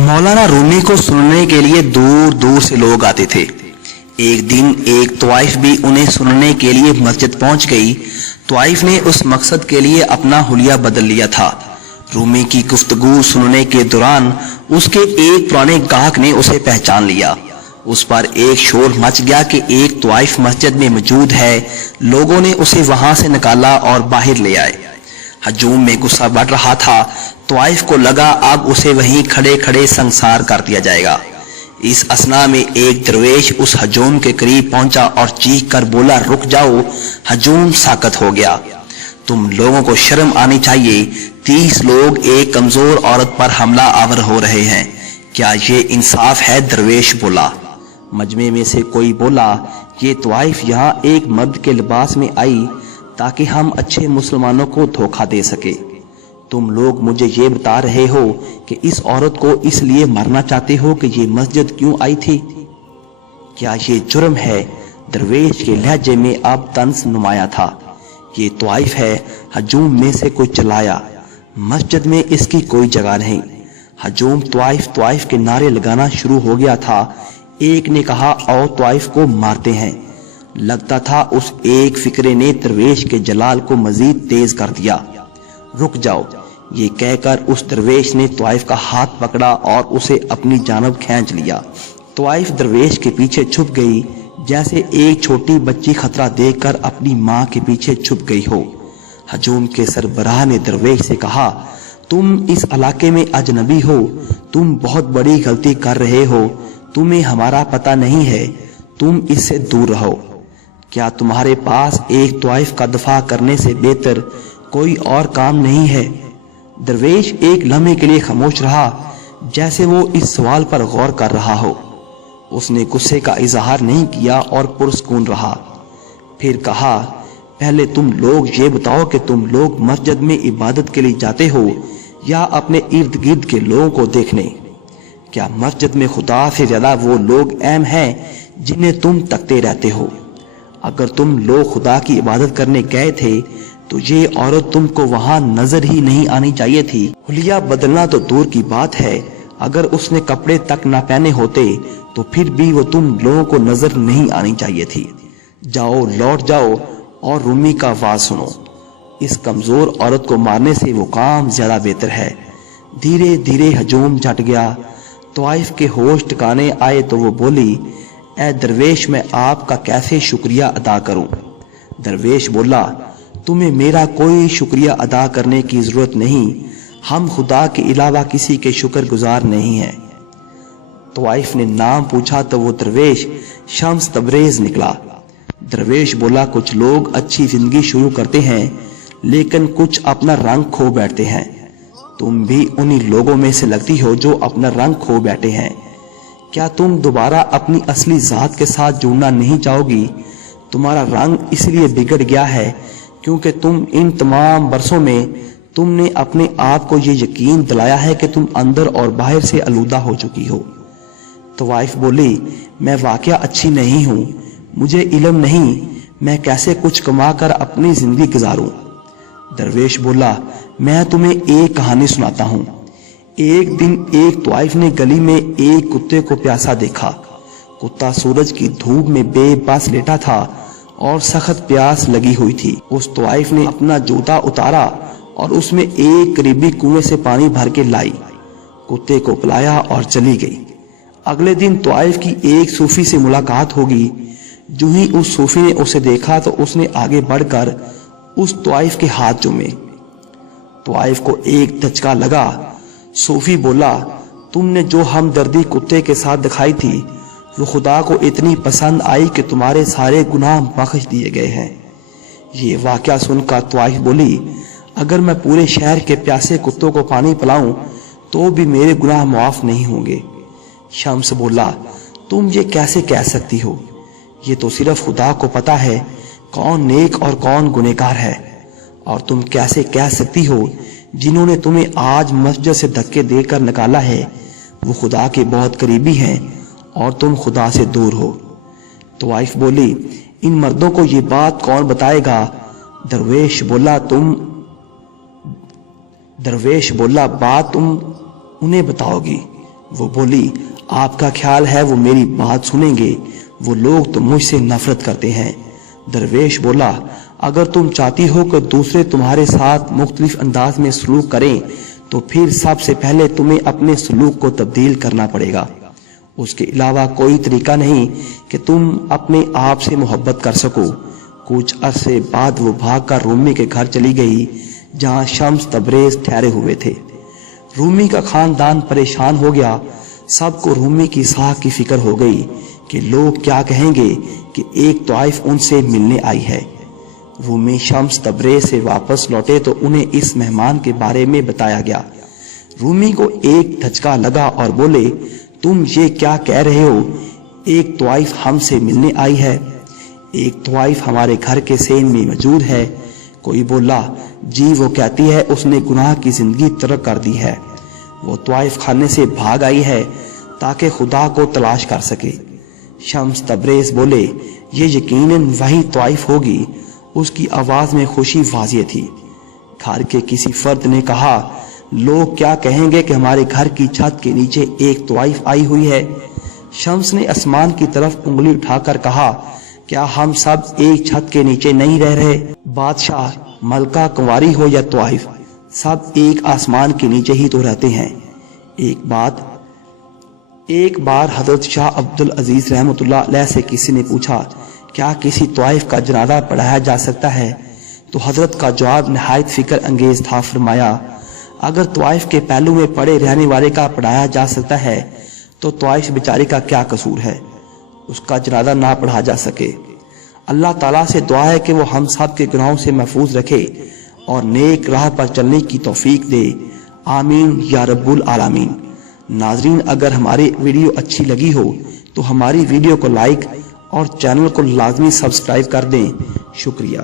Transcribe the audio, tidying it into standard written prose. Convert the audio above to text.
मौलाना रूमी को सुनने के लिए दूर दूर से लोग आते थे। एक दिन एक त्वाइफ भी उन्हें सुनने के लिए मस्जिद पहुंच गई। त्वाइफ ने उस मकसद के लिए अपना हुलिया बदल लिया था। रूमी की गुफ्तगू सुनने के दौरान उसके एक पुराने गाहक ने उसे पहचान लिया। उस पर एक शोर मच गया कि एक त्वाइफ मस्जिद में मौजूद है। लोगों ने उसे वहां से निकाला और बाहर ले आए। हजूम में गुस्सा बढ़ रहा था। त्वाइफ को लगा अब उसे वहीं खड़े खड़े संसार कर दिया जाएगा। इस असना में एक दरवेश उस हजूम के करीब पहुंचा और चीख कर बोला, रुक जाओ। हजूम साकत हो गया। तुम लोगों को शर्म आनी चाहिए। 30 लोग एक कमजोर औरत पर हमला आवर हो रहे हैं। क्या ये इंसाफ है? दरवेश बोला। मजमे में से कोई बोला, ये त्वाइफ यहाँ एक मर्द के लिबास में आई ताकि हम अच्छे मुसलमानों को धोखा दे सके। तुम लोग मुझे ये बता रहे हो कि इस औरत को इसलिए मारना चाहते हो कि ये मस्जिद क्यों आई थी? क्या ये जुर्म है? दरवेश के लहजे में अब तंज नुमाया था। ये त्वाइफ है। हजूम में से कोई चिल्लाया, मस्जिद में इसकी कोई जगह नहीं। हजूम त्वाइफ त्वाइफ के नारे लगाना शुरू हो गया था। एक ने कहा, आओ त्वाइफ को मारते हैं। लगता था उस एक फिक्रे ने दरवेश के जलाल को मजीद तेज कर दिया। रुक जाओ, ये कहकर उस दरवेश ने त्वाइफ का हाथ पकड़ा और उसे अपनी जानब खींच लिया। त्वाइफ दरवेश के पीछे छुप गई, जैसे एक छोटी बच्ची खतरा देखकर अपनी माँ के पीछे छुप गई हो। हजूम के सरबराह ने दरवेश से कहा, तुम इस इलाके में अजनबी हो, तुम बहुत बड़ी गलती कर रहे हो। तुम्हें हमारा पता नहीं है, तुम इससे दूर रहो। क्या तुम्हारे पास एक त्वाइफ का दफा करने से बेहतर कोई और काम नहीं है? दरवेश एक लम्हे के लिए खामोश रहा, जैसे वो इस सवाल पर गौर कर रहा हो। उसने गुस्से का इजहार नहीं किया और पुरस्कून रहा। फिर कहा, पहले तुम लोग ये बताओ कि तुम लोग मस्जिद में इबादत के लिए जाते हो या अपने इर्द गिर्द के लोगों को देखने? क्या मस्जिद में खुदा से ज्यादा वो लोग अहम हैं जिन्हें तुम तकते रहते हो? अगर तुम लोग खुदा की इबादत करने गए थे तो ये औरत तुमको वहां नजर ही नहीं आनी चाहिए थी। हुलिया बदलना तो दूर की बात है, अगर उसने कपड़े तक ना पहने होते तो फिर भी वो तुम लोगों को नजर नहीं आनी चाहिए थी। जाओ, लौट जाओ और रूमी का आवाज सुनो। इस कमजोर औरत को मारने से वो काम ज्यादा बेहतर है। धीरे धीरे हजूम जट गया। त्वाइफ के होश ठिकाने आए तो वो बोली, ए दरवेश, मैं आपका कैसे शुक्रिया अदा करूं? दरवेश बोला, तुम्हें मेरा कोई शुक्रिया अदा करने की जरूरत नहीं। हम खुदा के अलावा किसी के शुक्रगुजार नहीं हैं। त्वाइफ ने नाम पूछा तो वो दरवेश शम्स तबरेज निकला। दरवेश बोला, कुछ लोग अच्छी जिंदगी शुरू करते हैं लेकिन कुछ अपना रंग खो बैठते हैं। तुम भी उन्हीं लोगों में से लगती हो जो अपना रंग खो बैठे हैं। क्या तुम दोबारा अपनी असली जात के साथ जुड़ना नहीं चाहोगी? तुम्हारा रंग इसलिए बिगड़ गया है क्योंकि तुम इन तमाम बरसों में तुमने अपने आप को ये यकीन दिलाया है कि तुम अंदर और बाहर से आलूदा हो चुकी हो। त्वाइफ बोली, मैं वाकया अच्छी नहीं हूँ, मुझे इल्म नहीं, मैं कैसे कुछ कमा कर अपनी जिंदगी गुजारूं? दरवेश बोला, मैं तुम्हें एक कहानी सुनाता हूँ। एक दिन एक त्वाइफ ने गली में एक कुत्ते को प्यासा देखा। कुत्ता सूरज की धूप में बेबस लेटा था और सख्त प्यास लगी हुई थी। उस त्वाइफ ने अपना जूता उतारा और उसमें एक करीबी कुएं से पानी भर के लाई, कुत्ते को पिलाया और चली गई। अगले दिन त्वाइफ की एक सूफी से मुलाकात होगी। जो ही उस सूफी ने उसे देखा तो उसने आगे बढ़कर उस त्वाइफ के हाथ चूमे। त्वाइफ को एक धचका लगा। सूफी बोला, तुमने जो हमदर्दी कुत्ते के साथ दिखाई थी वो खुदा को इतनी पसंद आई कि तुम्हारे सारे गुनाह बख्श दिए गए हैं। ये वाकया सुनकर त्वाइफ बोली, अगर मैं पूरे शहर के प्यासे कुत्तों को पानी पिलाऊं तो भी मेरे गुनाह माफ नहीं होंगे। शम्स बोला, तुम ये कैसे कह सकती हो? ये तो सिर्फ खुदा को पता है कौन नेक और कौन गुनहगार है। और तुम कैसे कह सकती हो जिन्होंने तुम्हें आज मस्जिद से धक्के देकर निकाला है वो खुदा के बहुत करीबी हैं और तुम खुदा से दूर हो। त्वाइफ बोली, इन मर्दों को ये बात कौन बताएगा? दरवेश बोला, बात तुम उन्हें बताओगी। وہ بولی آپ کا خیال ہے وہ میری بات سنیں گے؟ وہ لوگ تو مجھ سے نفرت کرتے ہیں۔ درویش بولا اگر تم چاہتی ہو کہ دوسرے تمہارے ساتھ مختلف انداز میں سلوک کریں تو پھر سب سے پہلے تمہیں اپنے سلوک کو تبدیل کرنا پڑے گا۔ اس کے علاوہ کوئی طریقہ نہیں کہ تم اپنے آپ سے محبت کر سکو۔ کچھ عرصے بعد وہ بھاگ کر رومی کے گھر چلی گئی جہاں شمس تبریز ٹھہرے ہوئے تھے۔ رومی کا خاندان پریشان ہو گیا۔ سب کو رومی کی ساکھ کی فکر ہو گئی کہ لوگ کیا کہیں گے کہ ایک طائف ان سے ملنے آئی ہے۔ رومی شمس تبریز سے واپس لوٹے تو انہیں اس مہمان کے بارے میں بتایا گیا۔ رومی کو ایک دھچکا لگا اور بولے تم یہ کیا کہہ رہے ہو؟ ایک طائف ہم سے ملنے آئی ہے؟ ایک طائف ہمارے گھر کے سین میں موجود ہے۔ کوئی بولا جی وہ کہتی ہے اس نے گناہ کی زندگی ترک کر دی ہے، وہ طائف خانے سے بھاگ آئی ہے تاکہ خدا کو تلاش کر سکے۔ شمس تبریز بولے یہ یقیناً وہی طائف ہوگی۔ اس کی آواز میں خوشی واضح تھی۔ گھر کے کسی فرد نے کہا لوگ کیا کہیں گے کہ ہمارے گھر کی چھت کے نیچے ایک طائف آئی ہوئی ہے؟ شمس نے آسمان کی طرف انگلی اٹھا کر کہا کیا ہم سب ایک چھت کے نیچے نہیں رہ رہے؟ بادشاہ، ملکہ، کنواری ہو یا طائف، سب ایک آسمان کے نیچے ہی تو رہتے ہیں۔ ایک بار حضرت شاہ عبدالعزیز رحمۃ اللہ علیہ سے کسی نے پوچھا کیا کسی طائف کا جنازہ پڑھایا جا سکتا ہے؟ تو حضرت کا جواب نہایت فکر انگیز تھا۔ فرمایا اگر طائف کے پہلو میں پڑے رہنے والے کا پڑھایا جا سکتا ہے تو طائف بیچارے کا کیا قصور ہے اس کا جنازہ نہ پڑھا جا سکے۔ اللہ تعالیٰ سے دعا ہے کہ وہ ہم سب کے گناہوں سے محفوظ رکھے اور نیک راہ پر چلنے کی توفیق دے، آمین یا رب العالمین۔ ناظرین، اگر ہماری ویڈیو اچھی لگی ہو تو ہماری ویڈیو کو لائک اور چینل کو لازمی سبسکرائب کر دیں۔ شکریہ۔